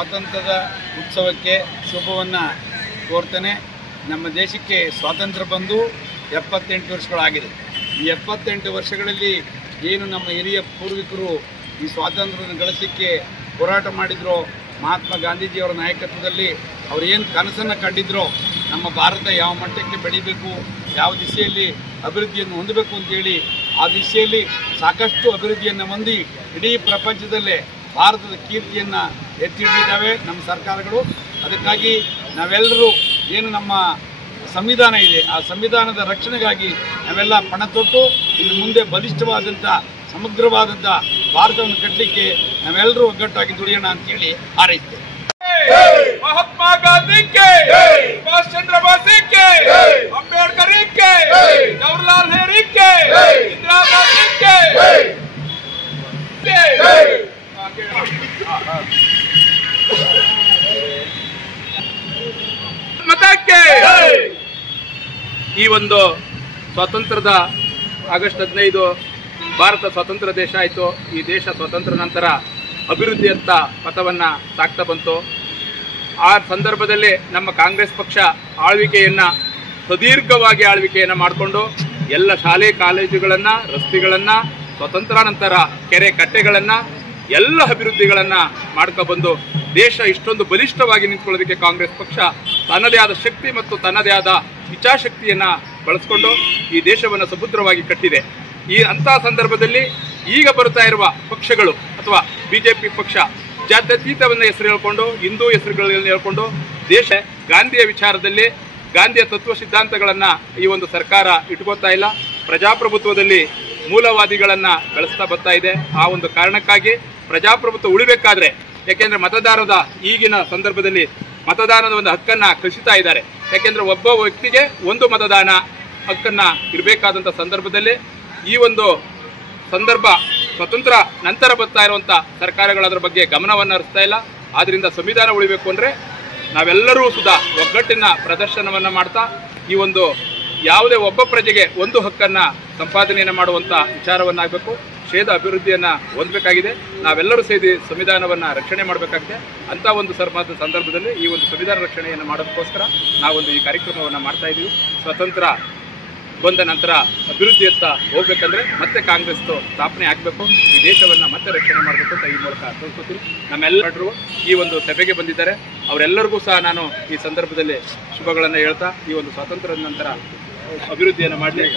ಸ್ವಾತಂತ್ರ್ಯದ ಉತ್ಸವಕ್ಕೆ ಶುಭವನ್ನು ಕೋರ್ತೇನೆ. ನಮ್ಮ ದೇಶಕ್ಕೆ ಸ್ವಾತಂತ್ರ್ಯ ಬಂದು 78 ವರ್ಷಗಳಾಗಿದೆ. ಈ 78 ವರ್ಷಗಳಲ್ಲಿ ಏನು ನಮ್ಮ ಹಿರಿಯ ಪೂರ್ವಿಕರು ಈ ಸ್ವಾತಂತ್ರ್ಯವನ್ನು ಗಳಿಸಲಿಕ್ಕೆ ಹೋರಾಟ ಮಾಡಿದ್ರೋ, ಮಹಾತ್ಮ ಗಾಂಧೀಜಿಯವರ ನಾಯಕತ್ವದಲ್ಲಿ ಅವರು ಏನು ಕನಸನ್ನು ಕಂಡಿದ್ರೋ, ನಮ್ಮ ಭಾರತ ಯಾವ ಮಟ್ಟಕ್ಕೆ ಬೆಳೀಬೇಕು, ಯಾವ ದಿಶೆಯಲ್ಲಿ ಅಭಿವೃದ್ಧಿಯನ್ನು ಹೊಂದಬೇಕು ಅಂತೇಳಿ ಆ ದಿಶೆಯಲ್ಲಿ ಸಾಕಷ್ಟು ಅಭಿವೃದ್ಧಿಯನ್ನು ಹೊಂದಿ ಇಡೀ ಪ್ರಪಂಚದಲ್ಲೇ ಭಾರತದ ಕೀರ್ತಿಯನ್ನು ಎತ್ತಿ ಹಿಡಿದಿದ್ದಾವೆ ನಮ್ಮ ಸರ್ಕಾರಗಳು. ಅದಕ್ಕಾಗಿ ನಾವೆಲ್ಲರೂ ಏನು ನಮ್ಮ ಸಂವಿಧಾನ ಇದೆ, ಆ ಸಂವಿಧಾನದ ರಕ್ಷಣೆಗಾಗಿ ನಾವೆಲ್ಲ ಪಣ ತೊಟ್ಟು ಇನ್ನು ಮುಂದೆ ಬಲಿಷ್ಠವಾದಂಥ ಸಮಗ್ರವಾದಂಥ ಭಾರತವನ್ನು ಕಟ್ಟಲಿಕ್ಕೆ ನಾವೆಲ್ಲರೂ ಒಗ್ಗಟ್ಟಾಗಿ ದುಡಿಯೋಣ ಅಂತೇಳಿ ಹಾರೈಸ್ತೇವೆ. महात्मा गांधी के, सुभाष चंद्र बोस के, अंबेडकर के, जवाहरलाल नेहरू के, इंदिरा गांधी के, मतಕ್ಕೆ ಈ ಒಂದು ಸ್ವಾತಂತ್ರ್ಯದ ಆಗಸ್ಟ್ 15 ಭಾರತ ಸ್ವತಂತ್ರ ದೇಶ ಆಯಿತು. ಈ ದೇಶ ಸ್ವತಂತ್ರ ನಂತರ ಅಭಿವೃದ್ಧಿಯತ್ತ ಪಥವನ್ನು ಸಾಕ್ತಾ ಬಂತು. ಆ ಸಂದರ್ಭದಲ್ಲಿ ನಮ್ಮ ಕಾಂಗ್ರೆಸ್ ಪಕ್ಷ ಆಳ್ವಿಕೆಯನ್ನು ಸುದೀರ್ಘವಾಗಿ ಆಳ್ವಿಕೆಯನ್ನು ಮಾಡಿಕೊಂಡು ಎಲ್ಲ ಶಾಲೆ ಕಾಲೇಜುಗಳನ್ನು, ರಸ್ತೆಗಳನ್ನು, ಸ್ವತಂತ್ರಾನಂತರ ಕೆರೆ ಕಟ್ಟೆಗಳನ್ನು ಎಲ್ಲ ಅಭಿವೃದ್ಧಿಗಳನ್ನು ಮಾಡ್ಕೊಬಂದು ದೇಶ ಇಷ್ಟೊಂದು ಬಲಿಷ್ಠವಾಗಿ ನಿಂತ್ಕೊಳ್ಳೋದಕ್ಕೆ ಕಾಂಗ್ರೆಸ್ ಪಕ್ಷ ತನ್ನದೇ ಆದ ಶಕ್ತಿ ಮತ್ತು ತನ್ನದೇ ಆದ ಇಚ್ಛಾಶಕ್ತಿಯನ್ನು ಬಳಸಿಕೊಂಡು ಈ ದೇಶವನ್ನು ಸುಭದ್ರವಾಗಿ ಕಟ್ಟಿದೆ. ಅಂಥ ಸಂದರ್ಭದಲ್ಲಿ ಈಗ ಬರ್ತಾ ಇರುವ ಪಕ್ಷಗಳು ಅಥವಾ ಬಿಜೆಪಿ ಪಕ್ಷ ಜಾತ್ಯತೀತವನ್ನು ಹೆಸರು ಹೇಳ್ಕೊಂಡು, ಹಿಂದೂ ಹೆಸರುಗಳನ್ನು ಹೇಳ್ಕೊಂಡು ದೇಶ ಗಾಂಧಿಯ ವಿಚಾರದಲ್ಲಿ ಗಾಂಧಿಯ ತತ್ವ ಸಿದ್ಧಾಂತಗಳನ್ನು ಈ ಒಂದು ಸರ್ಕಾರ ಇಟ್ಕೋತಾ ಇಲ್ಲ. ಪ್ರಜಾಪ್ರಭುತ್ವದಲ್ಲಿ ಮೂಲವಾದಿಗಳನ್ನು ಬೆಳೆಸ್ತಾ ಬರ್ತಾ ಇದೆ. ಆ ಒಂದು ಕಾರಣಕ್ಕಾಗಿ ಪ್ರಜಾಪ್ರಭುತ್ವ ಉಳಿಬೇಕಾದ್ರೆ, ಯಾಕೆಂದರೆ ಮತದಾರದ ಈಗಿನ ಸಂದರ್ಭದಲ್ಲಿ ಮತದಾನದ ಒಂದು ಹಕ್ಕನ್ನು ಕಸಿತಾ ಇದ್ದಾರೆ. ಯಾಕೆಂದರೆ ಒಬ್ಬ ವ್ಯಕ್ತಿಗೆ ಒಂದು ಮತದಾನ ಹಕ್ಕನ್ನು ಇರಬೇಕಾದಂಥ ಸಂದರ್ಭದಲ್ಲಿ ಈ ಒಂದು ಸಂದರ್ಭ ಸ್ವತಂತ್ರ ನಂತರ ಬರ್ತಾ ಇರುವಂಥ ಸರ್ಕಾರಗಳು ಅದರ ಬಗ್ಗೆ ಗಮನವನ್ನು ಹರಿಸ್ತಾ ಇಲ್ಲ. ಆದ್ದರಿಂದ ಸಂವಿಧಾನ ಉಳಿಬೇಕು ಅಂದರೆ ನಾವೆಲ್ಲರೂ ಸುಧಾ ಒಗ್ಗಟ್ಟಿನ ಪ್ರದರ್ಶನವನ್ನು ಮಾಡ್ತಾ ಈ ಒಂದು ಯಾವುದೇ ಒಬ್ಬ ಪ್ರಜೆಗೆ ಒಂದು ಹಕ್ಕನ್ನು ಸಂಪಾದನೆಯನ್ನು ಮಾಡುವಂಥ ವಿಚಾರವನ್ನಾಗಬೇಕು. ಕ್ಷೇದ ಅಭಿವೃದ್ಧಿಯನ್ನು ಹೊಂದಬೇಕಾಗಿದೆ. ನಾವೆಲ್ಲರೂ ಸೇರಿ ಸಂವಿಧಾನವನ್ನು ರಕ್ಷಣೆ ಮಾಡಬೇಕಾಗಿದೆ. ಅಂಥ ಒಂದು ಸಂದರ್ಭದಲ್ಲಿ ಈ ಒಂದು ಸಂವಿಧಾನ ರಕ್ಷಣೆಯನ್ನು ಮಾಡೋದಕ್ಕೋಸ್ಕರ ನಾವೊಂದು ಈ ಕಾರ್ಯಕ್ರಮವನ್ನು ಮಾಡ್ತಾ ಇದ್ದೀವಿ. ಸ್ವತಂತ್ರ ಬಂದ ನಂತರ ಅಭಿವೃದ್ಧಿಯತ್ತ ಹೋಗ್ಬೇಕಂದ್ರೆ ಮತ್ತೆ ಕಾಂಗ್ರೆಸ್ ಸ್ಥಾಪನೆ ಆಗಬೇಕು, ಈ ದೇಶವನ್ನು ಮತ್ತೆ ರಕ್ಷಣೆ ಮಾಡಬೇಕು ಅಂತ ಈ ಮೂಲಕ ತಿಳ್ಕೊತೀನಿ. ನಮ್ಮೆಲ್ಲರೂ ಈ ಒಂದು ಸಭೆಗೆ ಬಂದಿದ್ದಾರೆ. ಅವರೆಲ್ಲರಿಗೂ ಸಹ ನಾನು ಈ ಸಂದರ್ಭದಲ್ಲಿ ಶುಭಗಳನ್ನು ಹೇಳ್ತಾ ಈ ಒಂದು ಸ್ವಾತಂತ್ರ್ಯದ ನಂತರ ಅಭಿವೃದ್ಧಿಯನ್ನು ಮಾಡಲಿ.